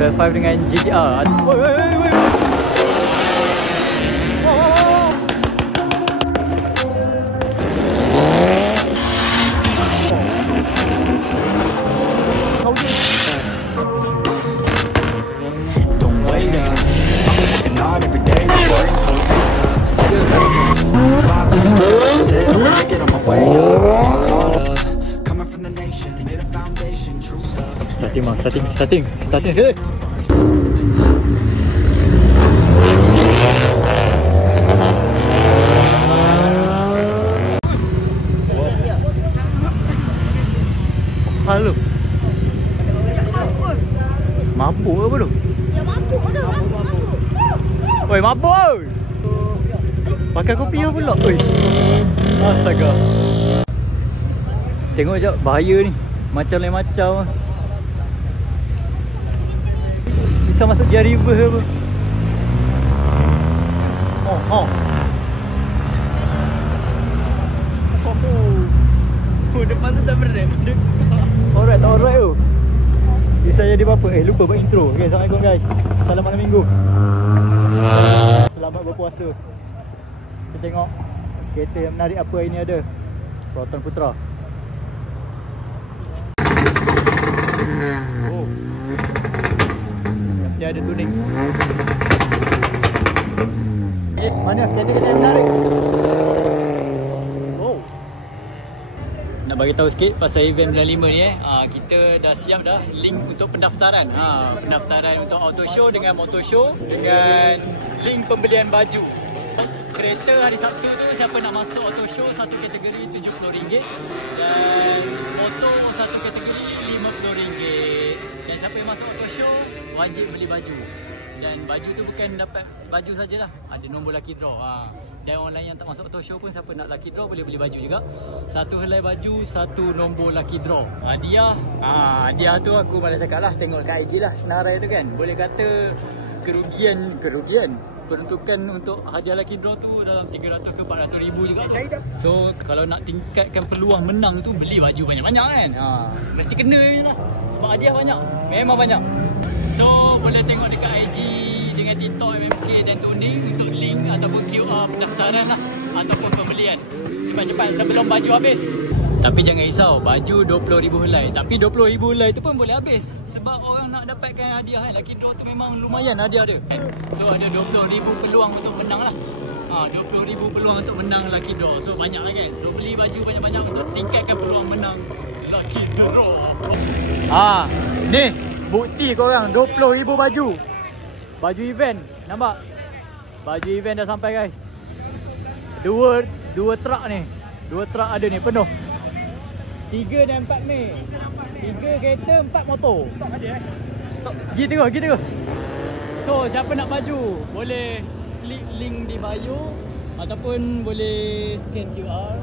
FL5 dengan GTR. Starting sekali. Halo. Mabuk apa tu? Ya mabuk dah, mabuk. Oi, mabuk. Pakai kopi apa pula? Oi. Astaga. Tengok jap, bahaya ni. Macam lain macam. Bisa masuk gear reverse apa? Oh. Depan tu tak berrem. Alright tu. Bisa jadi apa-apa. Lupa buat intro. Okay, Assalamualaikum guys. Selamat malam minggu. Selamat berpuasa. Kita tengok kereta yang menarik apa hari ni ada. Proton Putra. Oh. Dia ada tuning. Mana kereta yang menarik? Nak bagi tahu sikit pasal event Bulan 5 ni kita dah siap dah link untuk pendaftaran. Pendaftaran untuk auto show dengan motor show dengan link pembelian baju. Kereta hari Sabtu tu siapa nak masuk auto show satu kategori RM70 dan motor satu kategori RM50. Dan siapa yang masuk auto show wajib beli baju. Dan baju tu bukan dapat baju sajalah, ada nombor lucky draw. Dan orang lain yang tak masuk auto show pun siapa nak lucky draw boleh beli baju juga. Satu helai baju, satu nombor lucky draw. Hadiah tu aku malah cakap lah, tengok kat IG lah senarai tu kan. Boleh kata kerugian peruntukan untuk hadiah lucky draw tu dalam 300 ke 400 ribu juga. So kalau nak tingkatkan peluang menang tu beli baju banyak-banyak kan. Mesti kena je lah. Sebab hadiah banyak. Memang banyak. So boleh tengok dekat IG dengan TikTok MMK dan tuning untuk link ataupun QR pendaftaran lah ataupun pembelian. Cepat-cepat sebelum baju habis. Tapi jangan risau, baju 20,000 helai. Tapi 20,000 helai tu pun boleh habis. Sebab orang nak dapatkan hadiah kan. Lucky draw tu memang lumayan hadiah dia. So ada 20,000 peluang untuk menang lah. 20,000 peluang untuk menang lucky draw. So banyak lah kan. So beli baju banyak-banyak untuk tingkatkan peluang menang lucky draw. Ni bukti korang 20,000 baju. Baju event, nampak? Baju event dah sampai guys. Dua truk ni. Dua truk ada ni penuh. 3 dan 4 Mei. 3 kereta, 4 motor. Stok ada Stok. Pergi terus. So siapa nak baju boleh klik link di bio ataupun boleh scan QR.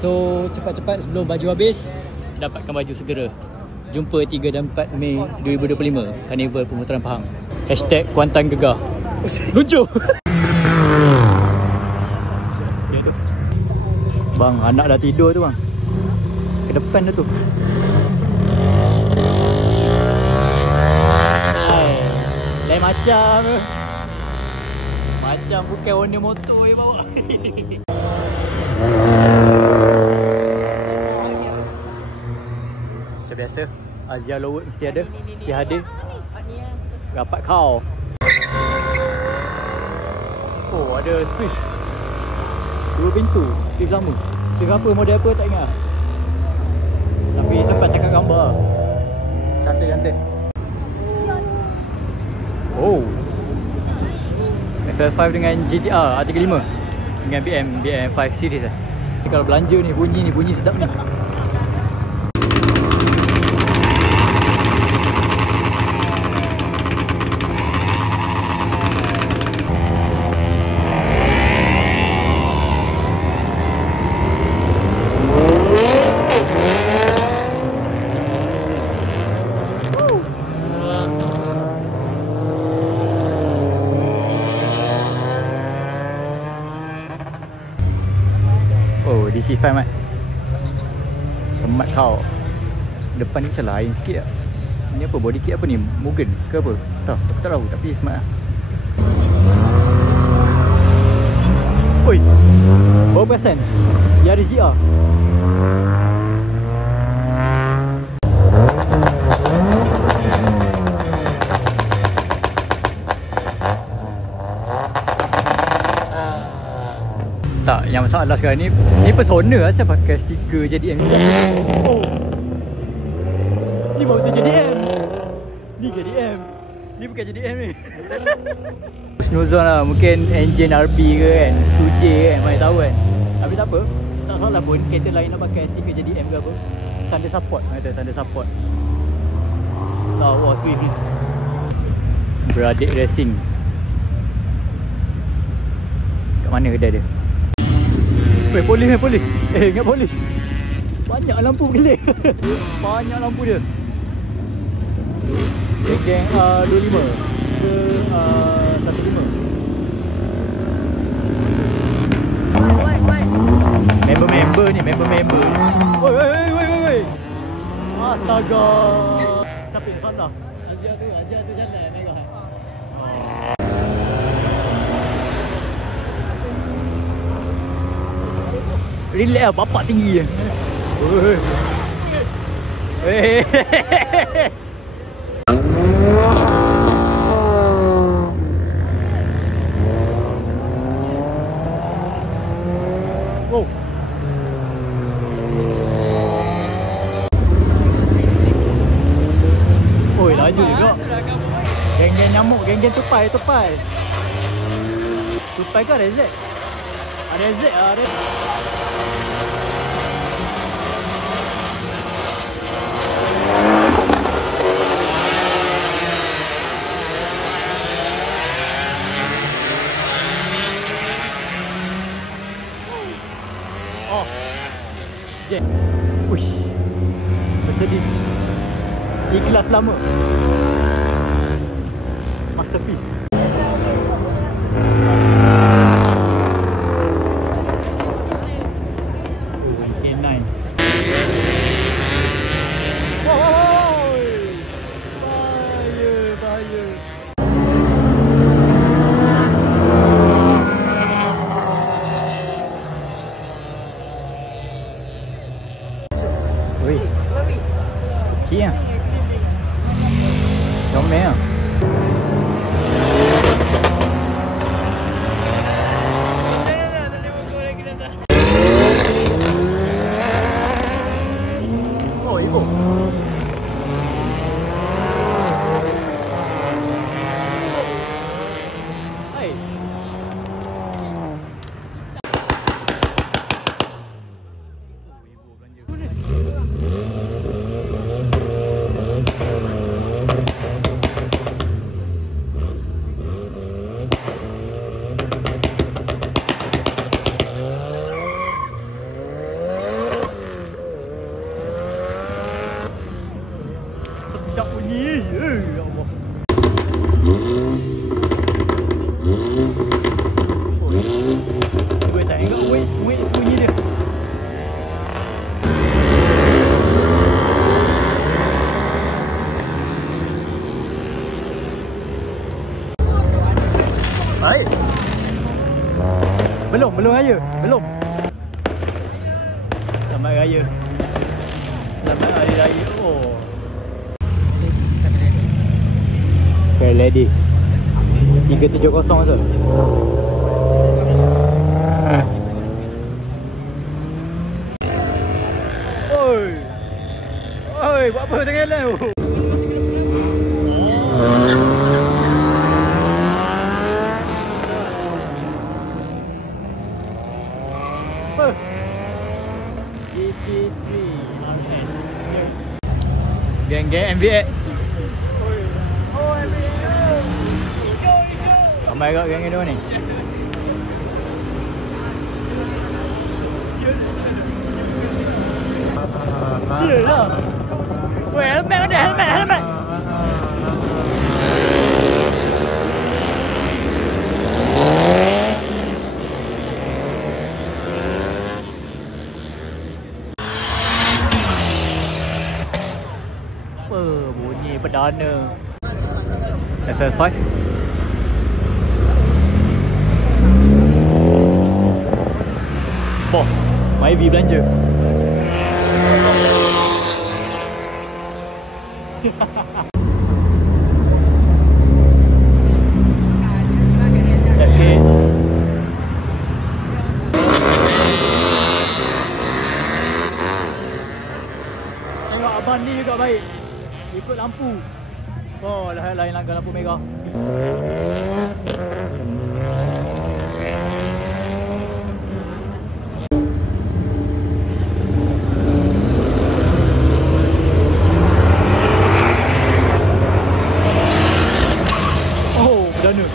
So cepat-cepat sebelum baju habis dapatkan baju segera. Jumpa 3 dan 4 Mei 2025 Karnival Pemutaran Pahang. #Kuantan Gegar. Lucu. Bang, anak dah tidur tu bang. Ke depan dah tu. Lain macam. Macam bukan owner motor yang bawa. Macam biasa, Azia Lowot mesti ada. Mesti hadir. Rapat kau. Oh, ada Swift 2 pintu. Swift lama. Swift apa, model apa tak ingat. Tapi sempat cakap gambar. Cantik. Oh, FL5 dengan GTR R35 dengan BM 5 series lah. Kalau belanja ni bunyi sedap ni. DC5 mat. Semat kau. Depan ni macam lain sikit lah. Ni apa? Body kit apa ni? Mugen ke apa? Tak, aku tak tahu tapi smart lah. Oi! Bawa perasan Yaris GR. Tak, yang masalah sekarang ni Persona lah saya pakai stiker JDM. Oh. Ni baru tu JDM. Ni JDM. Ni bukan JDM ni. Snowzone lah, mungkin engine RB ke kan, 2J kan, mana tahu kan. Tapi tak apa, tak salah pun kereta lain nak pakai stiker JDM ke apa. Tanda support, kata tanda support. Lawa Swift ni. Beradik Racing. Kat mana kedai dia? Polis polis. Ingat polis. Banyak lampu gelap. Banyak lampu dia. Geng 25 ke 15. Member ni, member. Woi. Astaga. Siapa yang salah? Azia tu jalan naik kan. Relax lah, bapak tinggi je. Wow. Oi, laju juga. Geng-geng nyamuk, geng-geng tupai. Tupai ke ada Z? Ada Z, ada. Oh. Yeah. Uish. Mercedes. Ikhlas lama. Masterpiece. K9. Wow. Bahaya. Oi. Kecil lah. Comel lah. Oh, ibu. Hai. Sedap bunyi. Ya Allah. Gue tak ingat wait bunyi dia. Baik. Belum raya. Belum. Selamat raya. Selamat hari raya. Oh. Okay, lady 370 tu. Oi, buat apa tengah jalan tu? Apa? GT3 RS. Geng-geng MVX. Ramai kat geng dia ni. Yelah. Weh, helmet ada, helmet. Apa bunyi pedas. mana. FL5. Boh, Myvi belanja. Tengok abang ni juga baik. Ikut lampu. Oh, lain langgar lampu merah. Oh, perdana.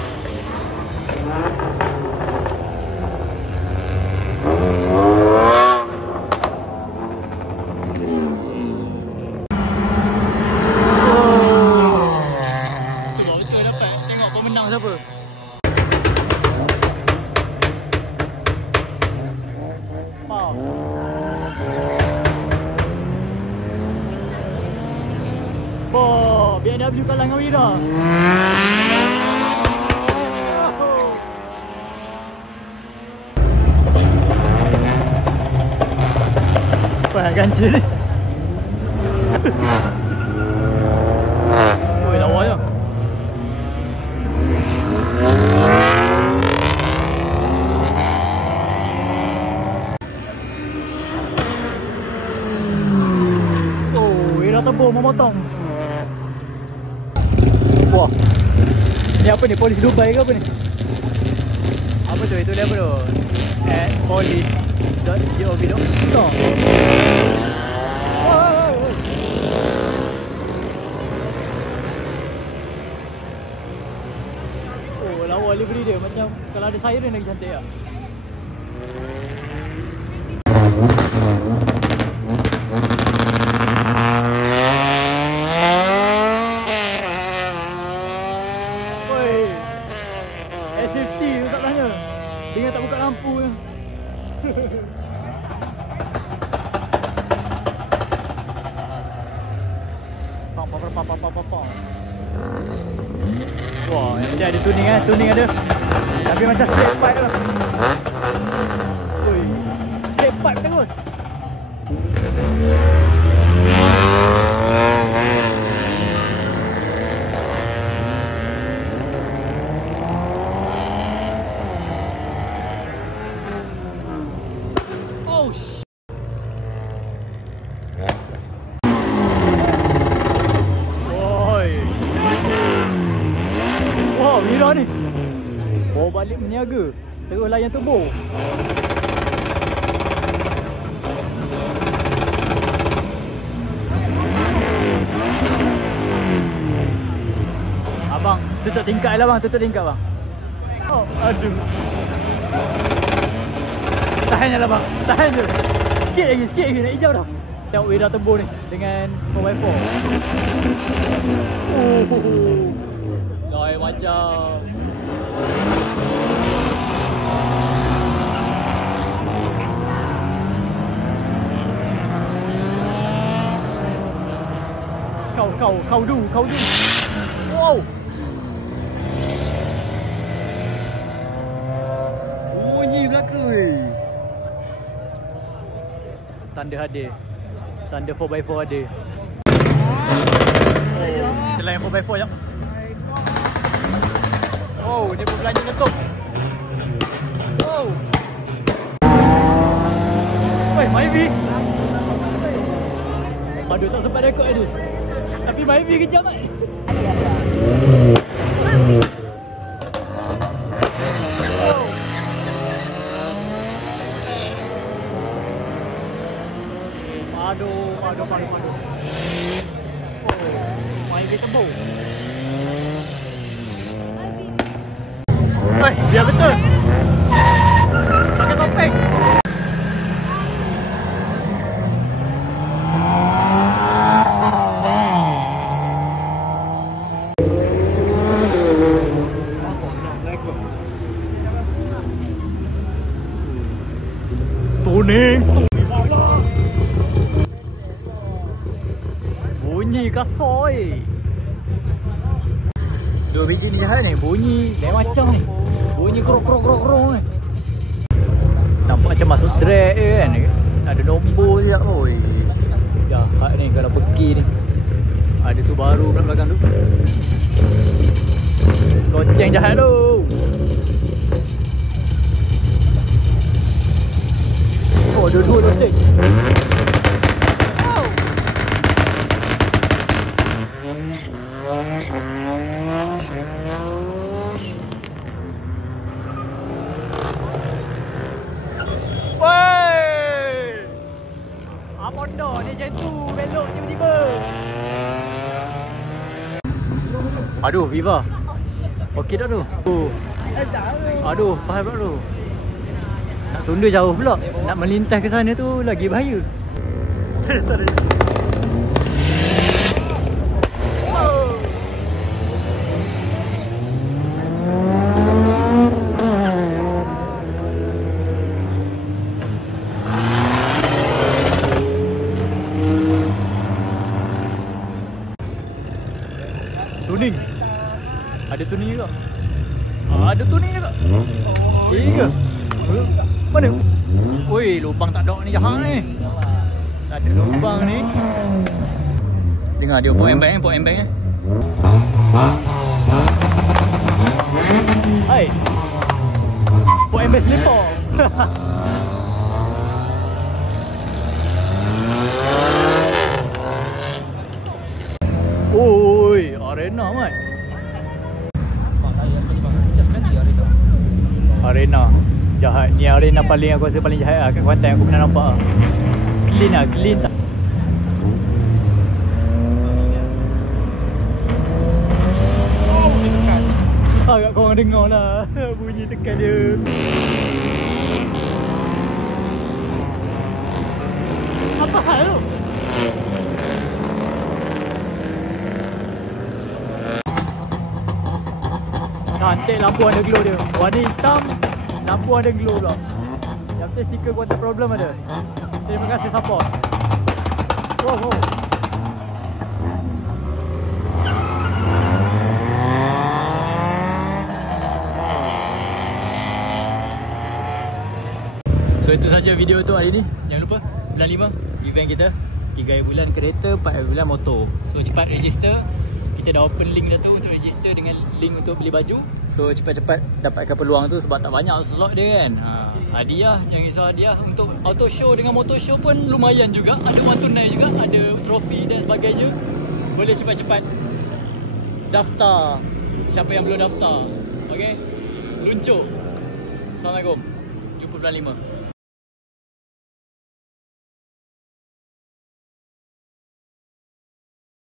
Siapa? Wow. Oh, BMW kalah dengan Wira. Wah, ganjil ni. Oi, lawa je. Tebur memotong. Wah. Ni apa ni? Polis Dubai ke apa ni? Apa tu? Itu dia apa tu? Police.gov.com. Oh, lawa livery dia macam kalau ada siren lagi cantik lah. Dengan tak buka lampu je. Wah, dia ada tuning tuning ada. Tapi macam straight pipe lah. Ui, straight pipe terus. Wira ni. Bawa balik meniaga. Terus layan turbo. Abang, tutup tingkap lah bang, tutup tingkap bang. Oh, aduh. Tahan je lah bang, tahan je. Sikit lagi nak hijau dah. Tengok Wira turbo ni dengan 4x4. Lain macam. Kau du. Wow. Bunyi belaka weh. Tanda hadir. Tanda 4x4 ada. Oh, selain 4x4 jap. Oh, dia pun belanja ketuk. Oh. Weh, Myvi. Aduh, tak sempat rekod tadi. Tapi Myvi kejap kan? Aduh. Oh, Myvi tembur. Weh, biar betul. Pakai topeng. Tuning. Bunyi kasoi. biji ni jahat ni. Bunyi lain macam ni. Bunyi krok ni. Nampak macam masuk drag je kan. Ada nombor je. Oi. Jahat ni kalau pergi ni. Ada Subaru pula belakang tu. Loceng jahat tu. Oh, dua-dua loceng. Bondo dia macam tu, belok tiba-tiba. Aduh, Viva. Okey tak tu? Aduh, faham tak tu? Nak tunda jauh pula. Nak melintas ke sana tu lagi bahaya. Tuning. Ada tuning juga. Ada tuning juga. Tiga. Mana? Oi, lubang tak ada ni jahat ni. Tak ada lubang ni. Dengar dia port embang ni. Hai. Port embang selipar. Oi, arena mat. Arena jahat. Ni arena paling aku rasa paling jahat lah kat Kuantan aku pernah nampak lah. Clean lah. Agak korang dengar lah bunyi tekan dia. Apa hal tu? Cantik lampu ada glow dia. Warna hitam, lampu ada glow pula. Yang penting stiker Kuantan Problem ada. Terima kasih support. Wow. So itu saja video tu hari ni. Jangan lupa bulan 5 event kita. 3 bulan kereta, 4 bulan motor. So cepat register. Kita dah open link dah tu untuk register dengan link untuk beli baju. So cepat-cepat dapatkan peluang tu sebab tak banyak slot dia kan. Hadiah, jangan risau hadiah. Untuk auto show dengan motor show pun lumayan juga. Ada wang tunai juga, ada trofi dan sebagainya. Boleh cepat-cepat daftar. Siapa yang belum daftar. Okay, luncur. Assalamualaikum. Jumpa bulan 5.